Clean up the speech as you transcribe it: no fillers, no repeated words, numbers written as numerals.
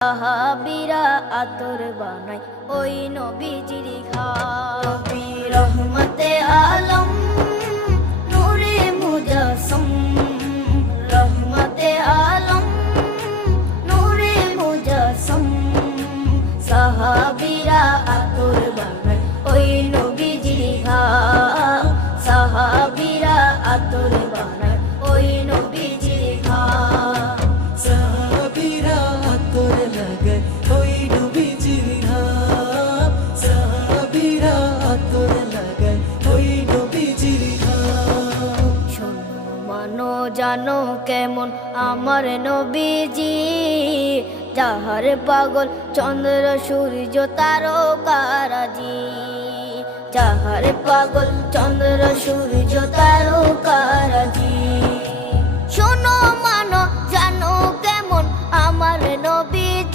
সাহাবীরা আতর বানায় ওই নবীজির ঘাম। নবী রহমতে আলম নূরে মুজাসসম, রহমতে আলম নূরে মুজাসসম। সাহাবীরা আতর বানায় ওই নবীজির ঘাম। সাহাবীরা আতর বানায় ওই নবীজির ঘাম। সাহাবীরা আতর লাগায় ওই নবীজির ঘাম। সাহাবীরা আতর লাগায় ওই নবীজির ঘাম। শোনো মানো জানো কেমন আমার নবীজি, যাহার পাগল চন্দ্র সূর্য তারকারাজি। যাহার পাগল চন্দ্র সূর্য তারকারাজি। শোনো মানো জানো কেমন আমার নবী,